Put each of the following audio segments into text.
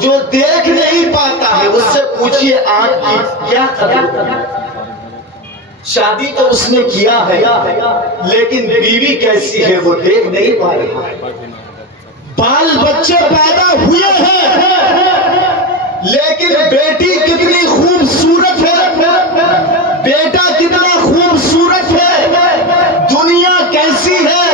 جو دیکھ نہیں پاتا ہے اس سے پوچھئے آنکھ کی کیا قدر؟ شادی تو اس نے کیا ہے لیکن بیوی کیسی ہے وہ دیکھ نہیں پا رہا. بال بچے پیدا ہوئے ہیں لیکن بیٹی کتنی خوبصورت ہے، بیٹا کتنا خوبصورت ہے، دنیا کیسی ہے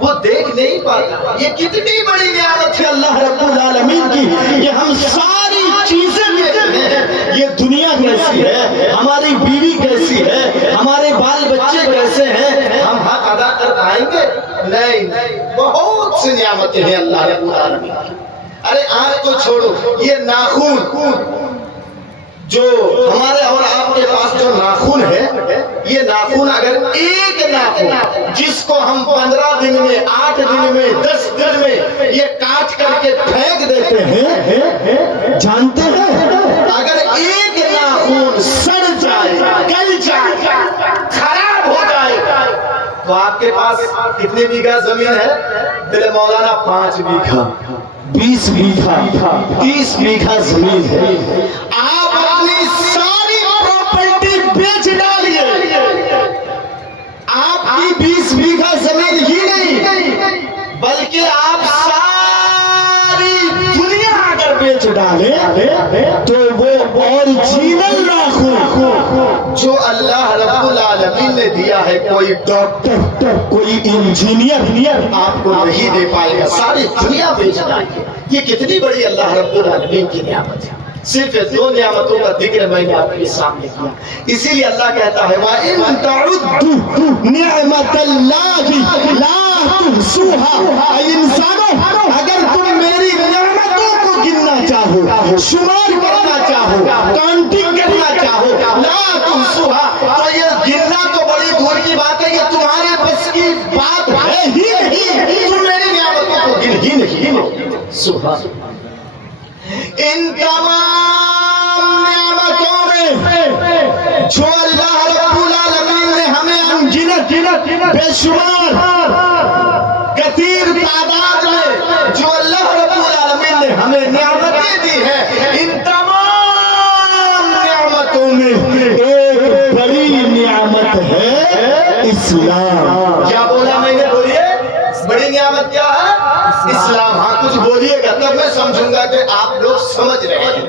وہ دیکھ نہیں پاتا. یہ کتنی بڑی نعمت ہے اللہ رب العالمین کی. یہ ہم ساری چیزیں دیکھتے ہیں، یہ دنیا کیسی ہے، ہماری بیوی کیسی ہے، ہمارے بال بچے کیسے ہیں، ہم حق ادا کر پائیں گے؟ نہیں. بہت سی نعمتیں ہیں اللہ رب العالمین کی. ارے آنکھ کو چھوڑو، یہ ناخن جو ہمارے اور آپ کے پاس جو ناخن ہے، یہ ناخن اگر ایک ناخن جس کو ہم 15 دن میں 8 دن میں 10 دن میں یہ کاٹ کر کے پھینک دیتے ہیں، جانتے ہیں اگر ایک ناخن سڑ جائے، گل جائے، خراب ہو جائے تو آپ کے پاس کتنے بیگھہ زمین ہے؟ میرے مولانا 5 بیگھہ 20 بیگھہ 30 بیگھہ زمین ہے. آپ اپنی ساری پراپرٹی بیچ ڈالیے، آپ کی 20 بیگھہ زمین ہی نہیں بلکہ آپ ساری دنیا اگر بیچ ڈالیں تو وہ اوریجنل ناخن جو اللہ رب العالمین نے دیا ہے کوئی ڈاکٹر کوئی انجینئر آپ کو نہیں دے پائے گا. ساری دنیا بیچ ڈالیں. یہ کتنی بڑی اللہ رب العالمین کی نعمت ہے. صرف 2 نعمتوں کا ذکر میں نے آپ کے سامنے کیا. اسی لیے اللہ کہتا ہے وَإِن تَعُدُّوا نِعْمَةَ اللَّهِ لَا تُحْصُوهَا. اے انسانوں اگر تم میری نعمتوں کو گننا چاہو، شمار کرنا چاہو، کاؤنٹنگ کرنا چاہو، لا تحصوها، تو یہ گننا تو بڑی دور کی بات ہے، یہ تمہارے بس کی بات ہے ہی نہیں. تم میری نعمتوں کو گن ہی نہیں. سبحان ان تمام نعمتوں میں جو اللہ رب العالمین نے ہمیں انگنت بے شمار کثیر تعداد میں جو اللہ رب العالمین نے ہمیں نعمتیں دی ہیں، ان تمام نعمتوں میں ایک بڑی نعمت ہے اسلام. کیا بولا میں نے؟ بولیے بڑی نعمت کیا ہے؟ اسلام. ہاں کچھ بولیے گا تب میں سمجھوں گا کہ آپ لوگ سمجھ رہے ہیں.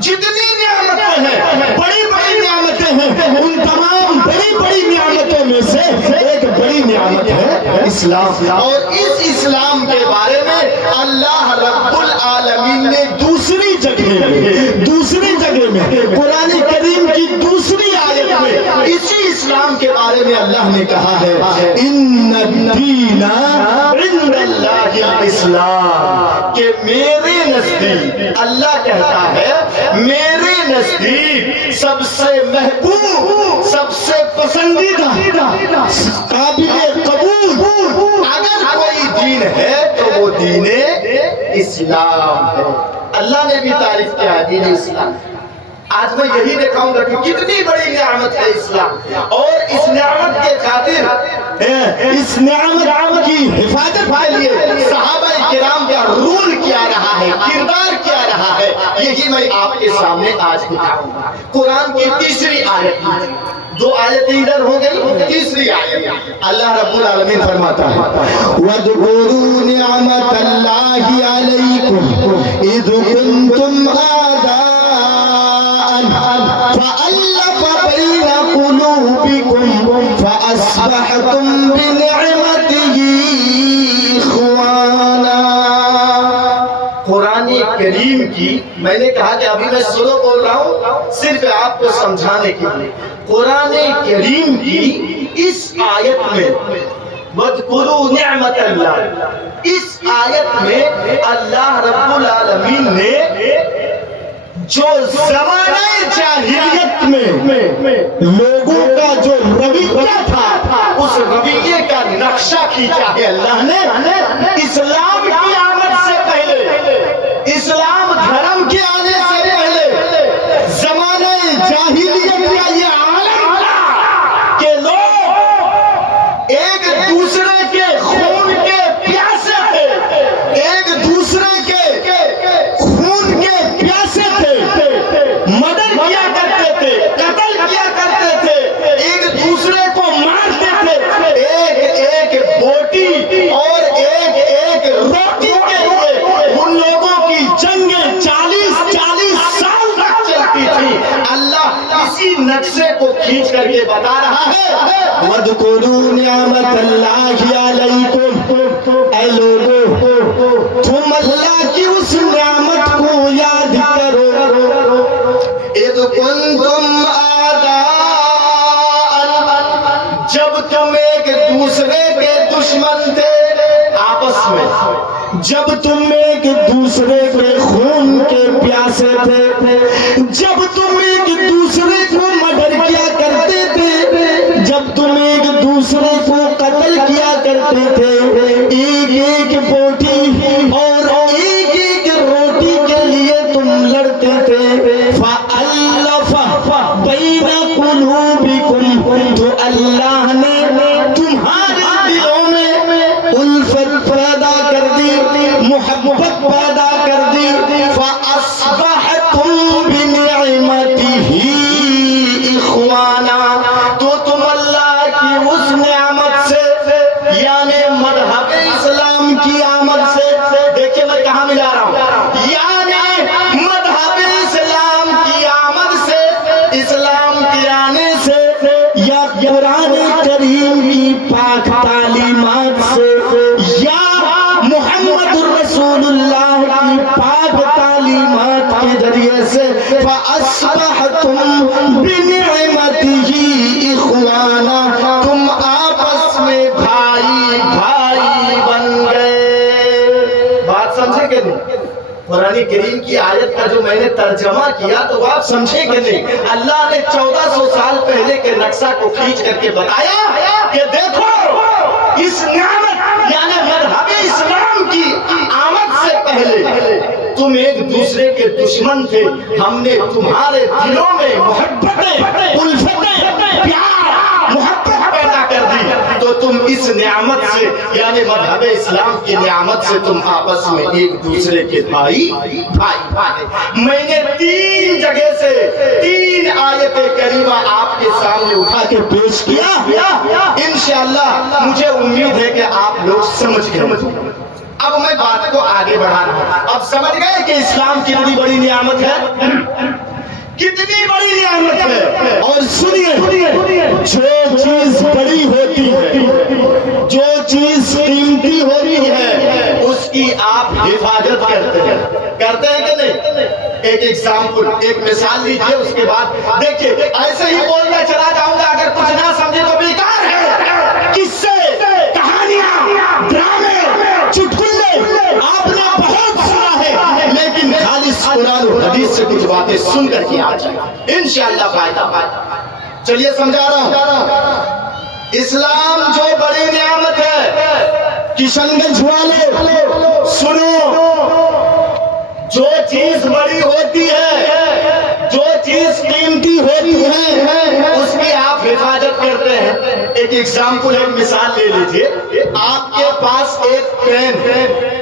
جتنی نعمتیں ہیں بڑی بڑی نعمتیں ہیں، ان تمام بڑی بڑی نعمتوں میں سے ایک بڑی نعمت ہے اسلام. اور اس اسلام کے بارے میں اللہ رب العالمین نے دوسری جگہ میں قرآن کریم کی دوسری آیت میں اسی اسلام کے بارے میں اللہ نے کہا ہے ان الدین عند اللہ الاسلام، کہ میرے نزدیک اللہ کہتا ہے میرے نزدیک سب سے محبوب، سب سے پسندیدہ، قابل قبول اگر کوئی دین ہے تو وہ دین اسلام ہے. اللہ نے بھی تعریف کیا ہے دین اسلام. آج میں یہی دکھاؤں گا کہ کتنی بڑی نعمت ہے اسلام، اور اس نعمت کے خاطر اس نعمت کی حفاظت کے لیے صحابہ کرام کا رول کیا رہا ہے، کردار کیا رہا ہے، یہی میں آپ کے سامنے آج دکھاؤں گا. قرآن کی تیسری آیت، 2 آیتیں ادھر ہو گئی، تیسری آیت اللہ رب العالمین فرماتا ہے وَاذْكُرُوا نِعْمَةَ اللَّهِ عَلَيْكُمْ إِذْ كُنْتُمْ أَعْدَاءً فَأَلَّفَ بَيْنَ قُلُوبِكُمْ فَأَصْبَحْتُمْ بِنِعْمَتِهِ إِخْوَانًا. قرآن کریم کی میں نے کہا کہ ابھی میں سلو بول رہا ہوں صرف آپ کو سمجھانے کے لیے. قرآن کریم کی اس آیت میں وَاذْكُرُوا نِعْمَةَ اللَّهِ، اس آیت میں اللہ رب العالمین نے جو زمانہ جاہلیت میں لوگوں کا جو رویہ تھا اس رویے کا نقشہ کھینچا ہے اللہ نے. اسلام کی آمد سے پہلے، اسلام دھرم کے آنے سے پہلے زمانہ جاہلیت کا یہ عالم تھا کہ لوگ ایک دوسرے کے خون کے پیاسے تھے، ایک دوسرے کے بتا رہا ہے وَاذْكُرُوا نِعْمَتَ اللَّهِ عَلَيْكُمْ، اے لوگو تم اللہ کی اس نعمت کو یاد کرو اذ کنتم اعداء، جب تم ایک دوسرے کے دشمن تھے آپس میں، جب تم ایک دوسرے کے خون کے پیاسے تھے، جب تم ایک دوسرے کو مرڈر کیا کرتے تھے، جب تم ایک دوسرے کو قتل کیا کرتے تھے، ایک ایک بوٹی اور ایک ایک روٹی کے لیے تم لڑتے تھے، فَأَلَّفَ بَيْنَ قُلُوبِكُمْ، تو اللہ نے تمہارے دلوں میں الفت پیدا کر دی، محبت پیدا کر دی، فَأَصْبَحْتُمْ بِنِعْمَتِهِ إِخْوَانًا، تو تم اللہ کی اس نعمت سے یعنی مذہب اسلام کی آمد سے، دیکھیں میں کہاں ملا رہا ہوں، یعنی مذہب اسلام کی آمد سے، اسلام کے آنے سے، یا قرآن کریم کی پاک تعلیمات سے، یا محمد رسول اللہ کی پاک تعلیمات کے ذریعے سے، فَأَصْبَحْتُمْ بِنِعْمَتِهِ إِخْوَانًا، تم آپس میں بھائی بھائی بن گئے۔ بات سمجھے کہ نہیں؟ قرآن کریم کی آیت کا جو میں نے ترجمہ کیا تو آپ سمجھے کہ نہیں؟ اللہ نے 1400 سال پہلے کے نقشہ کو کھینچ کر کے بتایا کہ دیکھو اس نعمت یعنی مذہب اسلام کی آمد سے پہلے تم ایک دوسرے کے دشمن تھے، ہم نے تمہارے دلوں میں محبتیں، الفتیں، پیار، محبت پیدا کر دی، تو تم اس نعمت سے یعنی مذہب اسلام کی نعمت سے تم آپس میں ایک دوسرے کے بھائی بھائی۔ میں نے 3 جگہ سے 3 آیت کریمہ آپ کے سامنے اٹھا کے پیش کیا، انشاءاللہ مجھے امید ہے کہ آپ لوگ سمجھ گئے۔ اب میں بات کو آگے بڑھا رہا ہوں، اب سمجھ گئے کہ اسلام کتنی بڑی نعمت ہے، کتنی بڑی نعمت ہے۔ اور سنیے، جو چیز بڑی ہوتی ہے، جو چیز قیمتی ہوتی ہے، اس کی آپ حفاظت کرتے ہیں کہ نہیں؟ ایک ایگزامپل، ایک مثال لیجئے، اس کے بعد دیکھیے، ایسے ہی بولنا چلا جاؤں گا، اگر کچھ نہ سمجھے تو بیکار ہے۔ قصے، کہانیاں، ڈرامے، چٹکلے آپ نے بہت سنا ہے، لیکن خالص قرآن و حدیث سے کچھ باتیں سن کر کے آ جائیں، انشاءاللہ فائدہ۔ چلیے سمجھا رہا ہوں، اسلام جو بڑی نعمت ہے، کشن گنج والے سنو، جو چیز بڑی ہوتی ہے، جو چیز قیمتی ہوتی ہے، اس کی آپ حفاظت کرتے ہیں۔ ایک ایگزامپل، ایک مثال لے لیجئے، آپ کے پاس ایک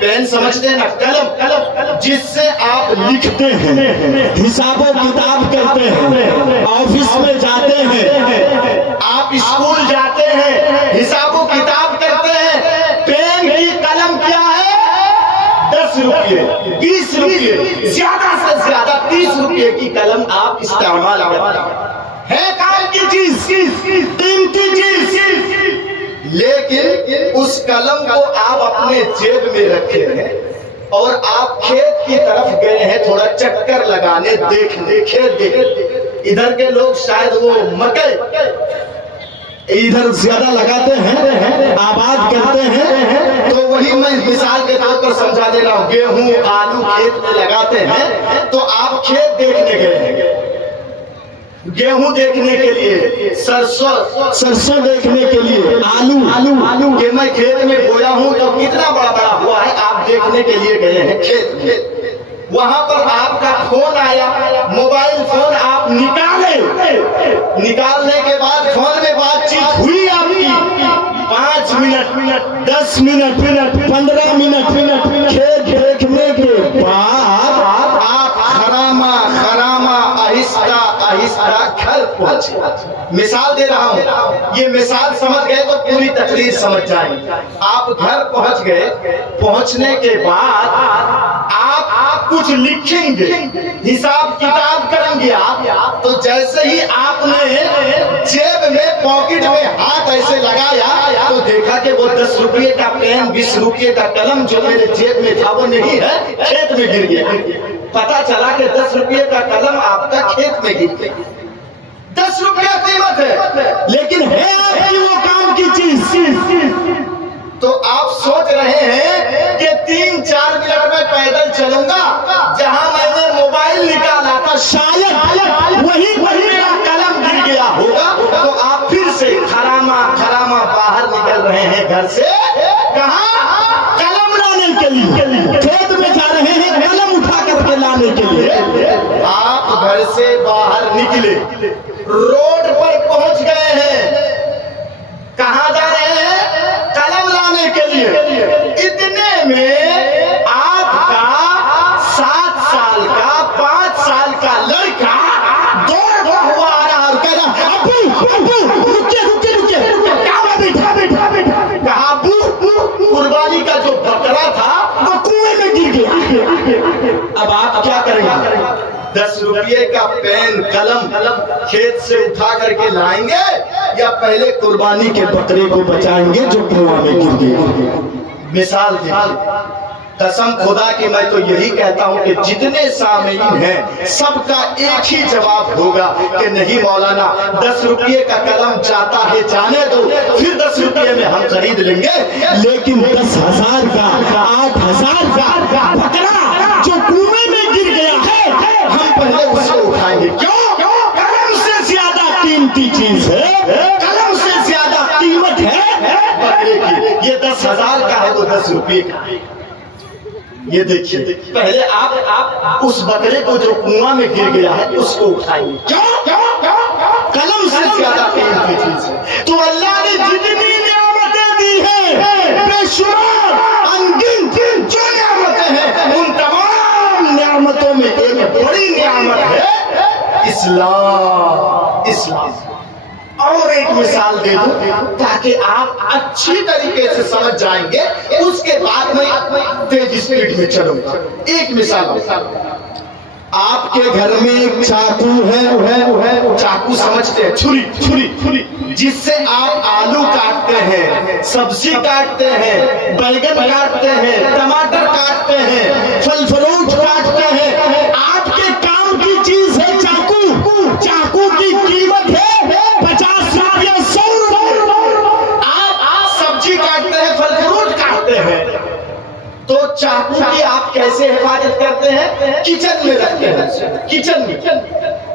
پین سمجھتے ہیں نا، قلم، جس سے آپ لکھتے ہیں، حساب و کتاب کرتے ہیں، آفس میں جاتے ہیں، آپ اسکول جاتے ہیں، حساب و کتاب کرتے ہیں، پین کی قلم کیا ہے؟ 10 روپے، 20 روپے، زیادہ سے زیادہ 30 روپے کی قلم آپ استعمال کرتے ہیں، ہے کام کی چیز، قیمتی چیز، لیکن اس قلم کو آپ اپنے جیب میں رکھے ہیں اور آپ کھیت کی طرف گئے ہیں تھوڑا چکر لگانے، دیکھنے، کھیت دیکھنے، ادھر کے لوگ شاید وہ مکئی ادھر زیادہ لگاتے ہیں، آباد کرتے ہیں، تو وہی میں مثال کے طور پر سمجھا دے رہا ہوں، گیہوں آلو کھیت میں لگاتے ہیں، تو آپ کھیت دیکھنے گئے ہیں، گیہوں دیکھنے کے لیے، سرسوں دیکھنے کے لیے، آلو کہ میں کھیت میں بویا ہوں تو کتنا بڑا بڑا ہوا ہے، آپ دیکھنے کے لیے گئے ہیں کھیت میں، وہاں پر آپ کا فون آیا، موبائل فون آپ نکالنے کے بعد فون میں بات چیت ہوئی آپ کی 5 منٹ 10 منٹ 15 منٹ، کھیت دیکھنے کے بعد آپ خرامہ آہستہ گھر پہنچے۔ مثال دے رہا ہوں، یہ مثال سمجھ گئے تو پوری تقریر سمجھ جائیں۔ آپ گھر پہنچ گئے، پہنچنے کے بعد آپ کچھ لکھیں گے، حساب کتاب کریں گے، آپ تو جیسے ہی آپ نے جیب میں پاکٹ میں ہاتھ ایسے لگایا تو دیکھا کہ وہ 10 روپے کا پین 20 روپے کا قلم جو میرے جیب میں تھا وہ نہیں ہے، کھیت میں گر گیا۔ پتا چلا کہ 10 روپے کا قلم آپ کا کھیت میں گر گیا۔ 10 روپیہ قیمت ہے لیکن ہے آپ کی وہ کام کی چیز۔ تو آپ سوچ رہے ہیں کہ 3-4 منٹ میں پیدل چلوں گا، جہاں میں نے موبائل نکالا تھا شاید وہی میرا قلم گر گیا ہوگا۔ تو آپ پھر سے کھراما باہر نکل رہے ہیں گھر سے، کہاں؟ قلم لانے کے لیے، کھیت میں جا رہے ہیں قلم اٹھا کر کے لانے کے لیے۔ آپ گھر سے باہر نکلے، روڈ پر پہنچ گئے ہیں، کہاں جا رہے ہیں؟ قلم لانے کے لیے۔ اتنے میں آپ کا 7 سال کا 5 سال کا لڑکا دوڑتا ہوا آ رہا اور کہہ رہا ابو رکے، کہا ابو قربانی کا جو بکرا تھا وہ کنویں میں گر گیا۔ اب آپ کیا کریں گے؟ 10 روپے کا پین قلم کھیت سے اٹھا کر کے لائیں گے یا پہلے قربانی کے بکرے کو بچائیں گے جو کنواں میں گر گیا؟ مثال دیکھیے، قسم خدا کی میں تو یہی کہتا ہوں کہ جتنے سامعین ہیں سب کا ایک ہی جواب ہوگا کہ نہیں مولانا، 10 روپے کا قلم چاہتا ہے جانے دو، پھر 10 روپے میں ہم خرید لیں گے، لیکن 10,000 کا 8,000 کا بکرا جو کنویں میں گر گیا ہے ہم پہلے اس کو اٹھائیں گے۔ کیوں؟ قلم سے زیادہ قیمتی چیز ہے، قلم سے زیادہ قیمت ہے بکرے کی۔ یہ 10,000 کا ہے، وہ 10 روپے کا۔ یہ دیکھیے، پہلے آپ اس بکرے کو جو کنواں میں گر گیا ہے اس کو اٹھائیے۔ کیوں؟ قلم سے زیادہ قیمتی چیز ہے۔ تو اللہ نے جتنی نعمتیں دی ہیں بے شمار انگن جو نعمتیں ہیں، ان تمام نعمتوں میں ایک بڑی نعمت ہے اسلام۔ اور ایک مثال دے دوں تاکہ آپ اچھی طریقے سے سمجھ جائیں گے، اس کے بعد میں تیز اسپیڈ میں چلوں گا۔ ایک مثال، آپ کے گھر میں ایک چاقو ہے، چاقو سمجھتے ہیں، چھری جس سے آپ آلو کاٹتے ہیں، سبزی کاٹتے ہیں، بیگن کاٹتے ہیں، ٹماٹر کاٹتے ہیں، پھل فروٹ کاٹتے ہیں۔ آپ کے کام کی چیز ہے چاقو۔ چاقو کی قیمت ہے 50 روپیہ 100 روپے۔ آپ سبزی کاٹتے ہیں، پھل فروٹ کاٹتے ہیں، تو چاقو کی آپ کیسے حفاظت کرتے ہیں؟ کچن میں رکھتے ہیں، کچن میں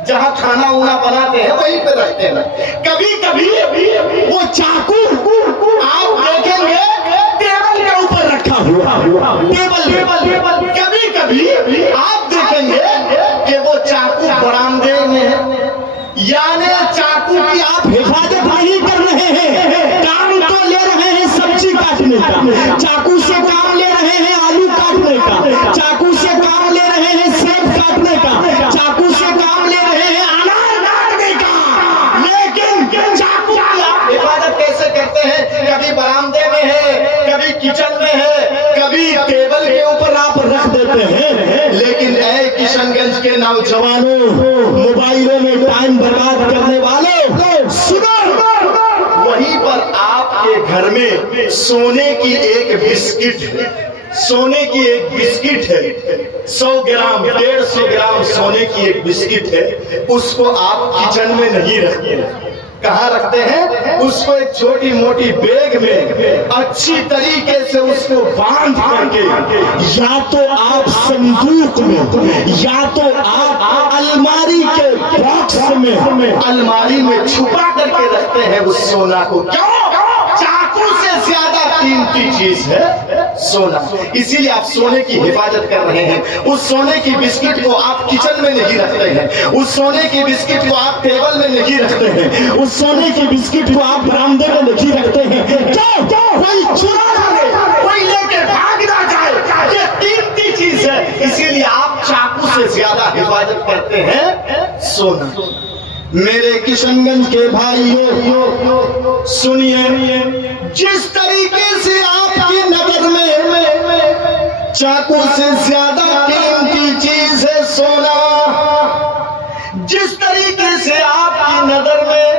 جہاں کھانا وانا بناتے ہیں وہیں پہ رکھتے ہیں۔ کبھی وہ چاقو آپ دیکھیں گے ٹیبل کے اوپر رکھا ہوا، ٹیبل۔ کبھی آپ دیکھیں گے کہ وہ چاقو برآمدے میں ہے، یعنی چاقو کی آپ حفاظت نہیں کر رہے ہیں۔ کام تو لے رہے ہیں سبزی کاٹنے کا، چاقو سے کام لے رہے ہیں آلو کاٹنے کا، چاقو سے کام لے رہے ہیں سیب کاٹنے کا، چاقو سے کام لے رہے ہیں انار کاٹنے کا، لیکن چاقو کی آپ حفاظت کیسے کرتے ہیں؟ کبھی برآمدے میں ہے، کبھی کچن میں ہے، کبھی ٹیبل کے اوپر آپ رکھ دیتے ہیں۔ لیکن اے کشن گنج کے نوجوانوں، موبائلوں میں ٹائم برباد کرنے والوں، سنو، وہیں پر آپ کے گھر میں سونے کی ایک بسکٹ ہے، سونے کی ایک بسکٹ ہے، 100 گرام 150 گرام سونے کی ایک بسکٹ ہے، اس کو آپ کچن میں نہیں رکھتے، کہاں رکھتے ہیں؟ اس کو ایک چھوٹی موٹی بیگ میں اچھی طریقے سے اس کو باندھ کر کے یا تو آپ صندوق میں یا تو آپ الماری کے باکس میں، الماری میں چھپا کر کے رکھتے ہیں اس سونا کو۔ کیوں؟ چاقو سے زیادہ قیمتی چیز ہے سونا، اسی لیے آپ سونے کی حفاظت کر رہے ہیں۔ اس سونے کی بسکٹ کو آپ کچن میں نہیں رکھتے ہیں، اس سونے کی بسکٹ کو آپ ٹیبل میں نہیں رکھتے ہیں، اس سونے کی بسکٹ کو آپ برآمدے میں نہیں رکھتے ہیں۔ کوئی چرا نہ لے، کوئی لے کے بھاگ نہ جائے، یہ قیمتی چیز ہے، اسی لیے آپ چاقو سے زیادہ حفاظت کرتے ہیں سونا۔ میرے کشن گنج کے بھائیوں سنیے، جس طریقے سے آپ کی نظر میں چاقو سے زیادہ قیمتی چیز ہے سونا، جس طریقے سے آپ کی نظر میں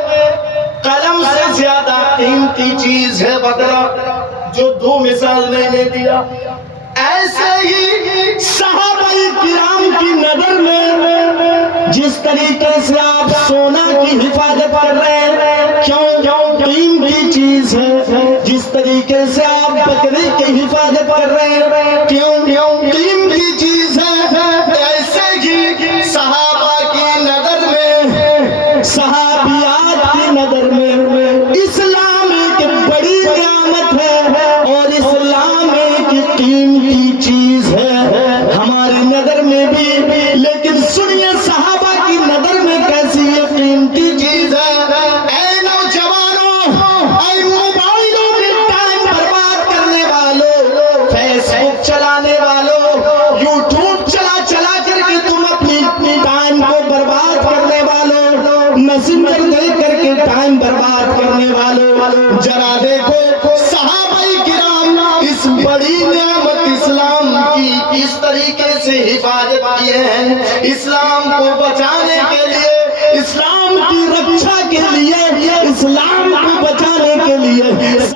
قلم سے زیادہ قیمتی چیز ہے بکرا، جو دو مثال میں نے دیا، ایسے ہی صحابہ کرام کی نظر میں جس طریقے سے آپ سونا کی حفاظت کر رہے ہیں، کیوں قیمتی چیز ہے، جس طریقے سے آپ بکری کی حفاظت کر رہے ہیں، کیوں قیمتی چیز ہے، ایسے ہی صحابہ کی نظر میں، صحابیات کی نظر میں اسلام ایک بڑی نعمت ہے اور اسلام ایک قیمتی چیز ہے ہماری نظر میں بھی، لیکن سنیے صحابہ کی نظر میں کیسی یہ قیمتی چیز ہے۔ اے نوجوانوں، اے موبائلوں میں ٹائم برباد کرنے والوں، فیس بک چلانے والوں، یوٹیوب چلا کر کے تم اپنی ٹائم کو برباد کرنے والوں، میسنجر دیکھ کر کے ٹائم برباد کرنے والوں، ذرا دیکھو صحابہ کرام اس بڑی نعمت اسلام کی کس طریقے سے حفاظت کیے ہیں، اسلام کو بچانے کے لیے، اسلام کی رکشا کے لیے، اسلام کو بچانے کے لیے